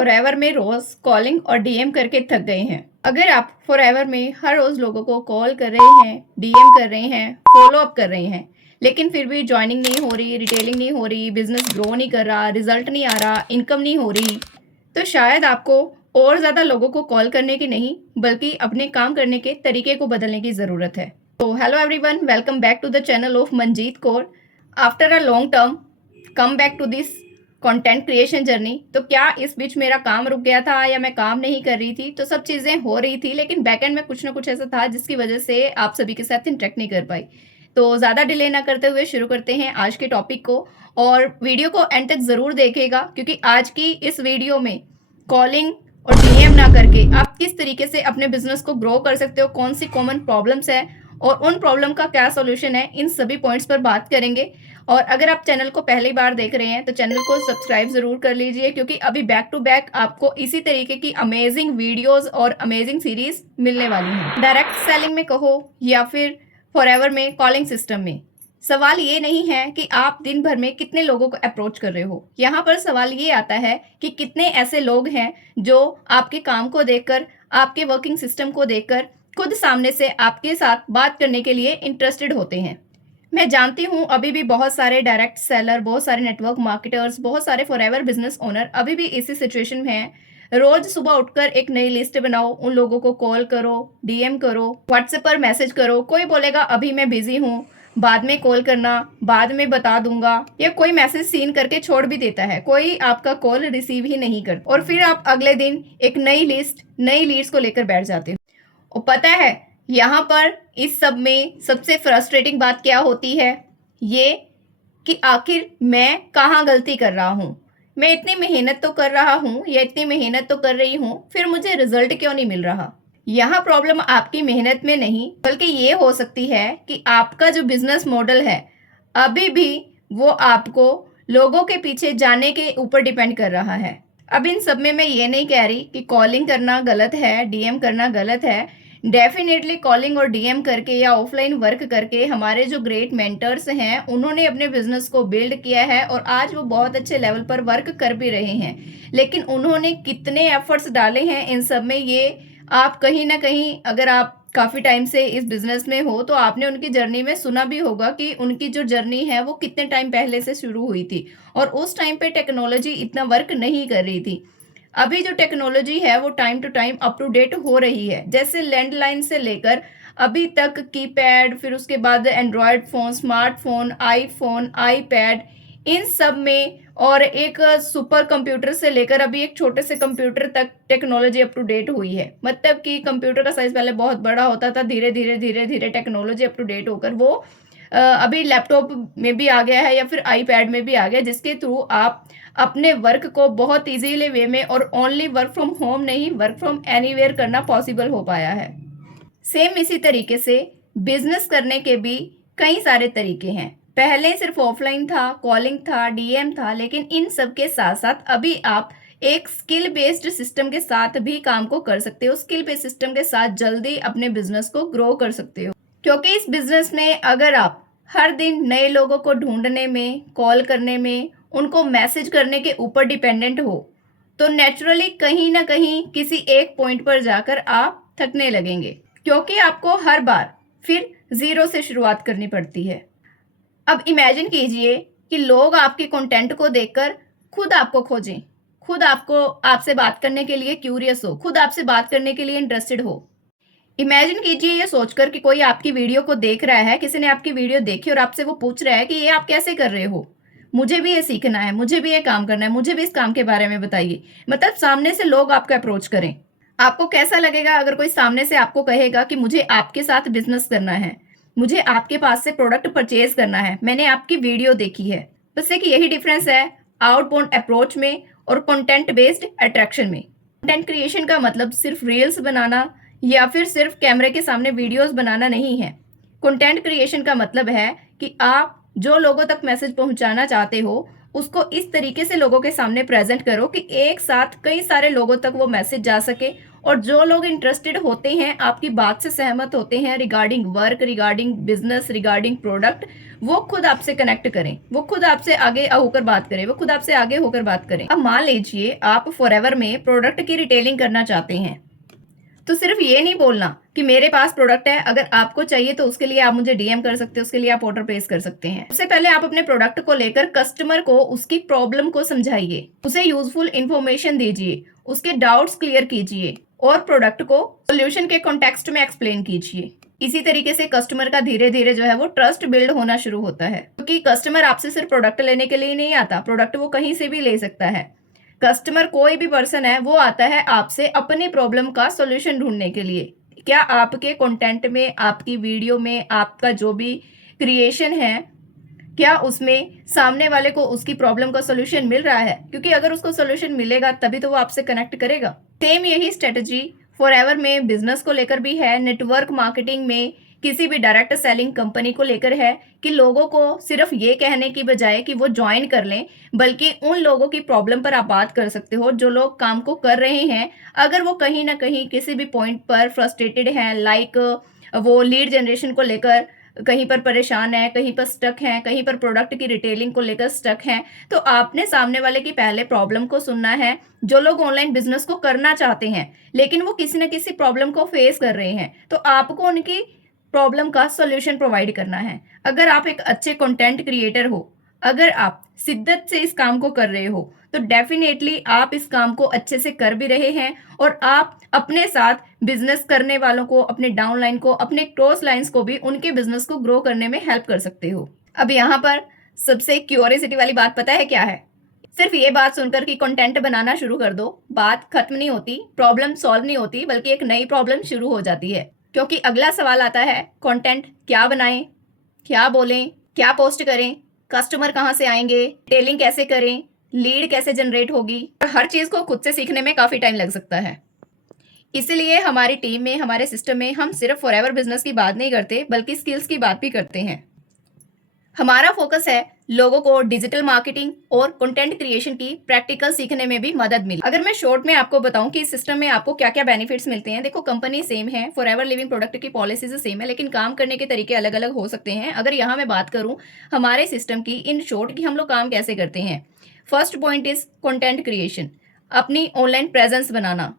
Forever में रोज calling और DM करके थक गए हैं। अगर आप फॉरएवर में हर रोज लोगों को कॉल कर रहे हैं, डीएम कर रहे हैं, फॉलो अप कर रहे हैं, लेकिन फिर भी ज्वाइनिंग नहीं हो रही, रिटेलिंग नहीं हो रही, बिजनेस ग्रो नहीं कर रहा, रिजल्ट नहीं आ रहा, इनकम नहीं हो रही, तो शायद आपको और ज़्यादा लोगों को कॉल करने की नहीं बल्कि अपने काम करने के तरीके को बदलने की ज़रूरत है। तो hello everyone, welcome back to the channel of Manjeet Kaur. After a long term come back to this content creation journey. तो क्या इस बीच मेरा काम रुक गया था या मैं काम नहीं कर रही थी? तो सब चीज़ें हो रही थी, लेकिन बैकएंड में कुछ ना कुछ ऐसा था जिसकी वजह से आप सभी के साथ इंटरेक्ट नहीं कर पाई। तो ज़्यादा डिले ना करते हुए शुरू करते हैं आज के टॉपिक को, और वीडियो को एंड तक ज़रूर देखेगा, क्योंकि आज की इस वीडियो में कॉलिंग और डीएम ना करके आप किस तरीके से अपने बिजनेस को ग्रो कर सकते हो, कौन सी कॉमन प्रॉब्लम्स है और उन प्रॉब्लम का क्या सॉल्यूशन है, इन सभी पॉइंट्स पर बात करेंगे। और अगर आप चैनल को पहली बार देख रहे हैं तो चैनल को सब्सक्राइब जरूर कर लीजिए, क्योंकि अभी बैक टू बैक आपको इसी तरीके की अमेजिंग वीडियोस और अमेजिंग सीरीज मिलने वाली हैं। डायरेक्ट सेलिंग में कहो या फिर फॉरएवर में कॉलिंग सिस्टम में, सवाल ये नहीं है कि आप दिन भर में कितने लोगों को अप्रोच कर रहे हो। यहाँ पर सवाल ये आता है कि कितने ऐसे लोग हैं जो आपके काम को देखकर, आपके वर्किंग सिस्टम को देखकर खुद सामने से आपके साथ बात करने के लिए इंटरेस्टेड होते हैं। मैं जानती हूँ अभी भी बहुत सारे डायरेक्ट सेलर, बहुत सारे नेटवर्क मार्केटर्स, बहुत सारे फॉरएवर बिजनेस ओनर अभी भी इसी सिचुएशन में हैं। रोज सुबह उठकर एक नई लिस्ट बनाओ, उन लोगों को कॉल करो, डीएम करो, व्हाट्सएप पर मैसेज करो। कोई बोलेगा अभी मैं बिजी हूँ, बाद में कॉल करना, बाद में बता दूंगा, या कोई मैसेज सीन करके छोड़ भी देता है, कोई आपका कॉल रिसीव ही नहीं करता। और फिर आप अगले दिन एक नई लिस्ट, नई लीड्स को लेकर बैठ जाते हो। और पता है यहाँ पर इस सब में सबसे फ्रस्ट्रेटिंग बात क्या होती है? ये कि आखिर मैं कहाँ गलती कर रहा हूँ। मैं इतनी मेहनत तो कर रहा हूँ या इतनी मेहनत तो कर रही हूँ, फिर मुझे रिजल्ट क्यों नहीं मिल रहा? यहाँ प्रॉब्लम आपकी मेहनत में नहीं, बल्कि ये हो सकती है कि आपका जो बिजनेस मॉडल है अभी भी वो आपको लोगों के पीछे जाने के ऊपर डिपेंड कर रहा है। अब इन सब में मैं ये नहीं कह रही कि कॉलिंग करना गलत है, डीएम करना गलत है। डेफिनेटली कॉलिंग और डीएम करके या ऑफलाइन वर्क करके हमारे जो ग्रेट मेंटर्स हैं उन्होंने अपने बिजनेस को बिल्ड किया है और आज वो बहुत अच्छे लेवल पर वर्क कर भी रहे हैं। लेकिन उन्होंने कितने एफर्ट्स डाले हैं इन सब में, ये आप कहीं ना कहीं, अगर आप काफ़ी टाइम से इस बिजनेस में हो तो आपने उनकी जर्नी में सुना भी होगा कि उनकी जो जर्नी है वो कितने टाइम पहले से शुरू हुई थी, और उस टाइम पे टेक्नोलॉजी इतना वर्क नहीं कर रही थी। अभी जो टेक्नोलॉजी है वो time to time up to date हो रही है। जैसे लैंडलाइन से लेकर अभी तक कीपैड, फिर उसके बाद android phone, smartphone, iPhone, iPad, इन सब में, और एक सुपर कंप्यूटर से लेकर अभी एक छोटे से कंप्यूटर तक टेक्नोलॉजी अप टू डेट हुई है। मतलब कि कंप्यूटर का साइज पहले बहुत बड़ा होता था, धीरे धीरे धीरे धीरे टेक्नोलॉजी अप टू डेट होकर वो अभी लैपटॉप में भी आ गया है या फिर आईपैड में भी आ गया, जिसके थ्रू आप अपने वर्क को बहुत इजीली वे में और ओनली वर्क फ्रॉम होम नहीं, वर्क फ्रॉम एनीवेयर करना पॉसिबल हो पाया है। सेम इसी तरीके से बिजनेस करने के भी कई सारे तरीके हैं। पहले सिर्फ ऑफलाइन था, कॉलिंग था, डीएम था, लेकिन इन सब के साथ साथ अभी आप एक स्किल बेस्ड सिस्टम के साथ भी काम को कर सकते हो। स्किल बेस्ड सिस्टम के साथ जल्दी अपने बिजनेस को ग्रो कर सकते हो, क्योंकि इस बिजनेस में अगर आप हर दिन नए लोगों को ढूंढने में, कॉल करने में, उनको मैसेज करने के ऊपर डिपेंडेंट हो, तो नेचुरली कहीं ना कहीं किसी एक पॉइंट पर जाकर आप थकने लगेंगे, क्योंकि आपको हर बार फिर जीरो से शुरुआत करनी पड़ती है। अब इमेजिन कीजिए कि लोग आपके कंटेंट को देखकर खुद आपको खोजें, खुद आपसे बात करने के लिए क्यूरियस हो, खुद आपसे बात करने के लिए इंटरेस्टेड हो। इमेजिन कीजिए ये सोचकर कि कोई आपकी वीडियो को देख रहा है, किसी ने आपकी वीडियो देखी और आपसे वो पूछ रहा है कि ये आप कैसे कर रहे हो, मुझे भी ये सीखना है, मुझे भी ये काम करना है, मुझे भी इस काम के बारे में बताइए। मतलब सामने से लोग आपको अप्रोच करें। आपको कैसा लगेगा अगर कोई सामने से आपको कहेगा कि मुझे आपके साथ बिजनेस करना है, मुझे आपके पास से प्रोडक्ट परचेज करना है, मैंने आपकी वीडियो देखी है। बस एक यही डिफरेंस है आउटबाउंड अप्रोच में और कंटेंट बेस्ड अट्रैक्शन में। कंटेंट क्रिएशन का मतलब सिर्फ रील्स बनाना या फिर सिर्फ कैमरे के सामने वीडियोस बनाना नहीं है। कंटेंट क्रिएशन का मतलब है कि आप जो लोगों तक मैसेज पहुंचाना चाहते हो उसको इस तरीके से लोगों के सामने प्रेजेंट करो कि एक साथ कई सारे लोगों तक वो मैसेज जा सके और जो लोग इंटरेस्टेड होते हैं, आपकी बात से सहमत होते हैं regarding work, regarding business, regarding product, वो खुद आपसे कनेक्ट करें, वो खुद आपसे आगे होकर बात करें, वो खुद आपसे आगे होकर बात करें। अब मान लीजिए आप फॉरएवर में प्रोडक्ट की रिटेलिंग करना चाहते हैं, तो सिर्फ ये नहीं बोलना कि मेरे पास प्रोडक्ट है, अगर आपको चाहिए तो उसके लिए आप मुझे डीएम कर सकते हैं, उसके लिए आप ऑर्डर प्लेस कर सकते हैं। सबसे पहले आप अपने प्रोडक्ट को लेकर कस्टमर को उसकी प्रॉब्लम को समझाइए, उसे यूजफुल इंफॉर्मेशन दीजिए, उसके डाउट्स क्लियर कीजिए और प्रोडक्ट को सोल्यूशन के कॉन्टेक्स्ट में एक्सप्लेन कीजिए। इसी तरीके से कस्टमर का धीरे धीरे जो है वो ट्रस्ट बिल्ड होना शुरू होता है, क्योंकि कस्टमर आपसे सिर्फ प्रोडक्ट लेने के लिए नहीं आता, प्रोडक्ट वो कहीं से भी ले सकता है। कस्टमर कोई भी पर्सन है वो आता है आपसे अपनी प्रॉब्लम का सॉल्यूशन ढूंढने के लिए। क्या आपके कंटेंट में, आपकी वीडियो में, आपका जो भी क्रिएशन है, क्या उसमें सामने वाले को उसकी प्रॉब्लम का सॉल्यूशन मिल रहा है? क्योंकि अगर उसको सॉल्यूशन मिलेगा तभी तो वो आपसे कनेक्ट करेगा। सेम यही स्ट्रेटजी फॉरएवर में बिजनेस को लेकर भी है, नेटवर्क मार्केटिंग में, किसी भी डायरेक्ट सेलिंग कंपनी को लेकर है कि लोगों को सिर्फ ये कहने की बजाय कि वो ज्वाइन कर लें, बल्कि उन लोगों की प्रॉब्लम पर आप बात कर सकते हो जो लोग काम को कर रहे हैं। अगर वो कहीं ना कहीं किसी भी पॉइंट पर फ्रस्ट्रेटेड हैं, लाइक वो लीड जनरेशन को लेकर कहीं पर परेशान है, कहीं पर स्टक हैं, कहीं पर प्रोडक्ट की रिटेलिंग को लेकर स्टक हैं, तो आपने सामने वाले की पहले प्रॉब्लम को सुनना है। जो लोग ऑनलाइन बिजनेस को करना चाहते हैं लेकिन वो किसी न किसी प्रॉब्लम को फेस कर रहे हैं, तो आपको उनकी प्रॉब्लम का सॉल्यूशन प्रोवाइड करना है। अगर आप एक अच्छे कंटेंट क्रिएटर हो, अगर आप शिद्दत से इस काम को कर रहे हो, तो डेफिनेटली आप इस काम को अच्छे से कर भी रहे हैं और आप अपने साथ बिजनेस करने वालों को, अपने डाउनलाइन को, अपने क्रॉस लाइंस को भी उनके बिजनेस को ग्रो करने में हेल्प कर सकते हो। अब यहाँ पर सबसे क्यूरियोसिटी वाली बात पता है क्या है? सिर्फ ये बात सुनकर कि कंटेंट बनाना शुरू कर दो, बात खत्म नहीं होती, प्रॉब्लम सॉल्व नहीं होती, बल्कि एक नई प्रॉब्लम शुरू हो जाती है। क्योंकि अगला सवाल आता है, कंटेंट क्या बनाएं, क्या बोलें, क्या पोस्ट करें, कस्टमर कहाँ से आएंगे, टेलिंग कैसे करें, लीड कैसे जनरेट होगी। हर चीज को खुद से सीखने में काफी टाइम लग सकता है। इसलिए हमारी टीम में, हमारे सिस्टम में हम सिर्फ फॉरएवर बिजनेस की बात नहीं करते, बल्कि स्किल्स की बात भी करते हैं। हमारा फोकस है लोगों को डिजिटल मार्केटिंग और कंटेंट क्रिएशन की प्रैक्टिकल सीखने में भी मदद मिले। अगर मैं शॉर्ट में आपको बताऊं कि इस सिस्टम में आपको क्या क्या बेनिफिट्स मिलते हैं, देखो कंपनी सेम है, फॉरएवर लिविंग प्रोडक्ट की पॉलिसीज सेम है, लेकिन काम करने के तरीके अलग अलग हो सकते हैं। अगर यहाँ मैं बात करूं हमारे सिस्टम की इन शॉर्ट कि हम लोग काम कैसे करते हैं, first point is content creation, अपनी ऑनलाइन प्रेजेंस बनाना।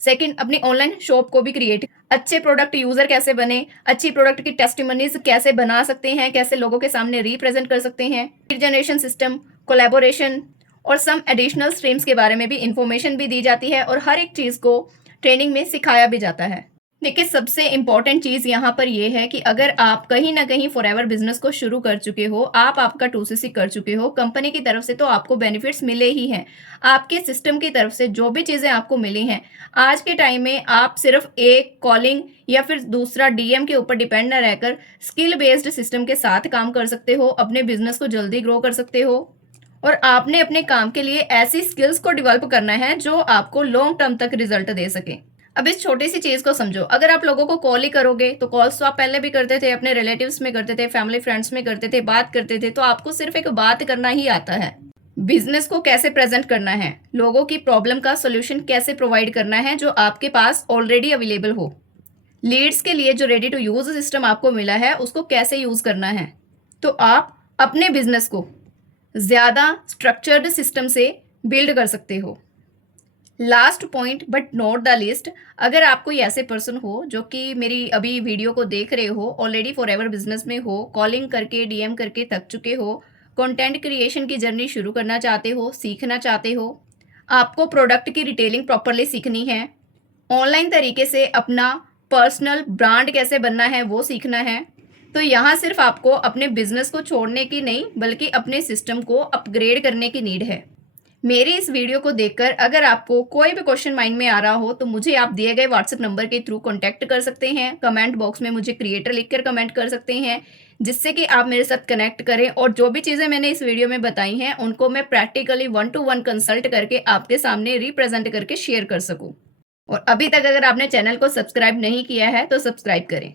सेकंड, अपनी ऑनलाइन शॉप को भी क्रिएट, अच्छे प्रोडक्ट यूजर कैसे बने, अच्छी प्रोडक्ट की टेस्टिमनीज कैसे बना सकते हैं, कैसे लोगों के सामने रिप्रेजेंट कर सकते हैं, लीड जनरेशन सिस्टम, कोलैबोरेशन और सम एडिशनल स्ट्रीम्स के बारे में भी इंफॉर्मेशन भी दी जाती है और हर एक चीज को ट्रेनिंग में सिखाया भी जाता है। देखिए सबसे इंपॉर्टेंट चीज यहाँ पर यह है कि अगर आप कहीं ना कहीं फॉरएवर बिजनेस को शुरू कर चुके हो, आप आपका 2CC कर चुके हो, कंपनी की तरफ से तो आपको बेनिफिट्स मिले ही हैं। आपके सिस्टम की तरफ से जो भी चीजें आपको मिली हैं, आज के टाइम में आप सिर्फ एक कॉलिंग या फिर दूसरा डीएम के ऊपर डिपेंड न रहकर स्किल बेस्ड सिस्टम के साथ काम कर सकते हो, अपने बिजनेस को जल्दी ग्रो कर सकते हो और आपने अपने काम के लिए ऐसी स्किल्स को डेवलप करना है जो आपको लॉन्ग टर्म तक रिजल्ट दे सके। अब इस छोटी सी चीज को समझो, अगर आप लोगों को कॉल ही करोगे, तो कॉल्स तो आप पहले भी करते थे, अपने रिलेटिव्स में करते थे, फैमिली फ्रेंड्स में करते थे, बात करते थे, तो आपको सिर्फ एक बात करना ही आता है। बिजनेस को कैसे प्रेजेंट करना है, लोगों की प्रॉब्लम का सोल्यूशन कैसे प्रोवाइड करना है जो आपके पास ऑलरेडी अवेलेबल हो, लीड्स के लिए जो रेडी टू यूज सिस्टम आपको मिला है उसको कैसे यूज करना है, तो आप अपने बिजनेस को ज्यादा स्ट्रक्चर्ड सिस्टम से बिल्ड कर सकते हो। Last point but not the list, अगर आप कोई ऐसे पर्सन हो जो कि मेरी अभी वीडियो को देख रहे हो, ऑलरेडी फॉरएवर बिजनेस में हो, कॉलिंग करके डीएम करके थक चुके हो, कंटेंट क्रिएशन की जर्नी शुरू करना चाहते हो, सीखना चाहते हो, आपको प्रोडक्ट की रिटेलिंग प्रॉपरली सीखनी है, ऑनलाइन तरीके से अपना पर्सनल ब्रांड कैसे बनना है वो सीखना है, तो यहाँ सिर्फ आपको अपने बिजनेस को छोड़ने की नहीं बल्कि अपने सिस्टम को अपग्रेड करने की नीड है। मेरी इस वीडियो को देखकर अगर आपको कोई भी क्वेश्चन माइंड में आ रहा हो तो मुझे आप दिए गए व्हाट्सएप नंबर के थ्रू कांटेक्ट कर सकते हैं। कमेंट बॉक्स में मुझे क्रिएटर लिखकर कमेंट कर सकते हैं, जिससे कि आप मेरे साथ कनेक्ट करें और जो भी चीज़ें मैंने इस वीडियो में बताई हैं उनको मैं प्रैक्टिकली 1-to-1 कंसल्ट करके आपके सामने रिप्रेजेंट करके शेयर कर सकूँ। और अभी तक अगर आपने चैनल को सब्सक्राइब नहीं किया है तो सब्सक्राइब करें।